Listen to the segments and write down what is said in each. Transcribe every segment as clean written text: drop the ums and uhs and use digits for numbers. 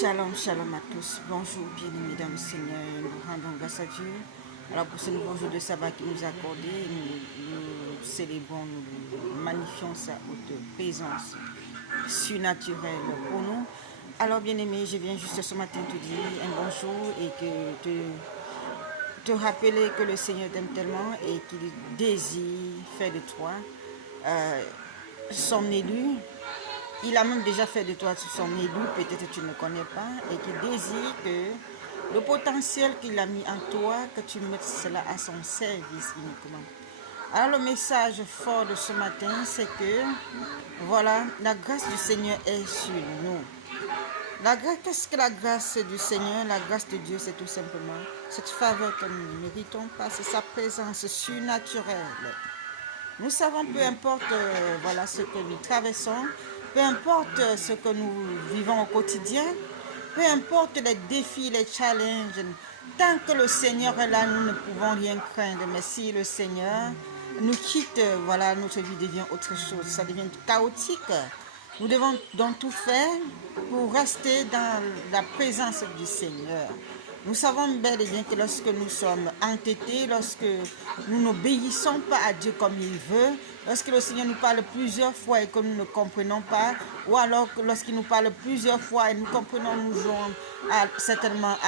Shalom, shalom à tous. Bonjour, bien-aimés dans le Seigneur. Nous rendons grâce à Dieu. Alors pour ce nouveau jour de sabbat qu'il nous a accordé, nous célébrons, nous magnifions sa haute présence surnaturelle pour nous. Alors bien-aimé, je viens juste ce matin te dire un bonjour et que te rappeler que le Seigneur t'aime tellement et qu'il désire faire de toi son élu. Il a même déjà fait de toi son élu, peut-être que tu ne connais pas, et qu'il désire que le potentiel qu'il a mis en toi, que tu mettes cela à son service uniquement. Alors le message fort de ce matin, c'est que, voilà, la grâce du Seigneur est sur nous. Qu'est-ce que la grâce du Seigneur? La grâce de Dieu, c'est tout simplement cette faveur que nous ne méritons pas, c'est sa présence surnaturelle. Nous savons, peu importe voilà, ce que nous traversons, peu importe ce que nous vivons au quotidien, peu importe les défis, les challenges, tant que le Seigneur est là, nous ne pouvons rien craindre. Mais si le Seigneur nous quitte, voilà, notre vie devient autre chose, ça devient chaotique. Nous devons donc tout faire pour rester dans la présence du Seigneur. Nous savons bel et bien que lorsque nous sommes entêtés, lorsque nous n'obéissons pas à Dieu comme il veut, lorsque le Seigneur nous parle plusieurs fois et que nous ne comprenons pas, ou alors lorsqu'il nous parle plusieurs fois et nous comprenons, nous jouons certainement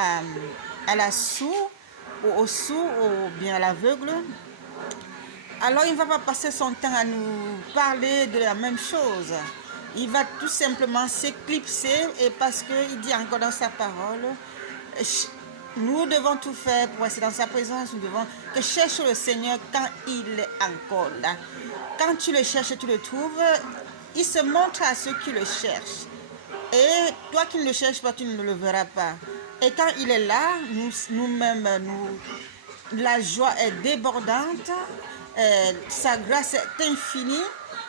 à la sourde, au sourd, ou bien à l'aveugle, alors il ne va pas passer son temps à nous parler de la même chose. Il va tout simplement s'éclipser, et parce qu'il dit encore dans sa parole, nous devons tout faire pour rester dans sa présence. Nous devons que chercher le Seigneur quand il est encore là. Quand tu le cherches, tu le trouves. Il se montre à ceux qui le cherchent. Et toi qui ne le cherches pas, tu ne le verras pas. Et quand il est là, nous-mêmes, la joie est débordante. Sa grâce est infinie.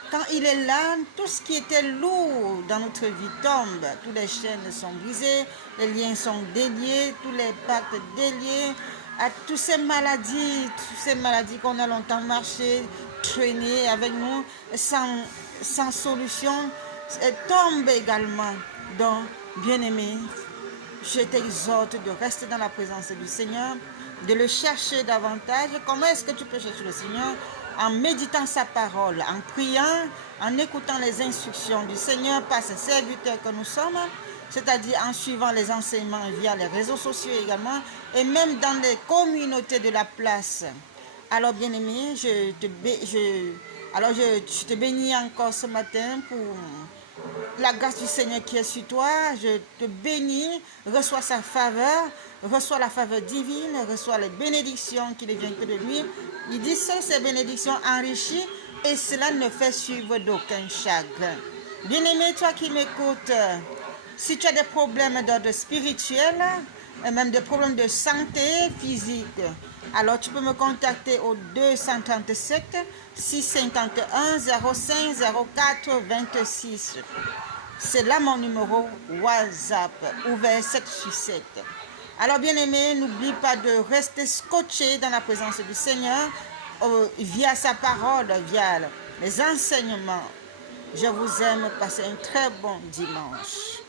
Quand il est là, tout ce qui était lourd dans notre vie tombe. Toutes les chaînes sont brisées, les liens sont déliés, tous les pactes déliés. À toutes ces maladies qu'on a longtemps marché, traîné avec nous, sans solution, tombent également. Donc, bien-aimé, je t'exhorte de rester dans la présence du Seigneur, de le chercher davantage. Comment est-ce que tu peux chercher le Seigneur? En méditant sa parole, en priant, en écoutant les instructions du Seigneur par ses serviteurs que nous sommes, c'est-à-dire en suivant les enseignements via les réseaux sociaux également, et même dans les communautés de la place. Alors bien-aimé, je te bénis encore ce matin pour la grâce du Seigneur qui est sur toi. Je te bénis, reçois sa faveur, reçois la faveur divine, reçois les bénédictions qui ne viennent que de lui. Il dit seul ces bénédictions enrichissent et cela ne fait suivre d'aucun chagrin. Bien-aimé, toi qui m'écoutes, si tu as des problèmes d'ordre spirituel, et même des problèmes de santé physique, alors tu peux me contacter au 237 651 05 04 26. C'est là mon numéro WhatsApp, ouvert 7 sur 7. Alors bien aimé, n'oublie pas de rester scotché dans la présence du Seigneur via sa parole, via les enseignements. Je vous aime, passez un très bon dimanche.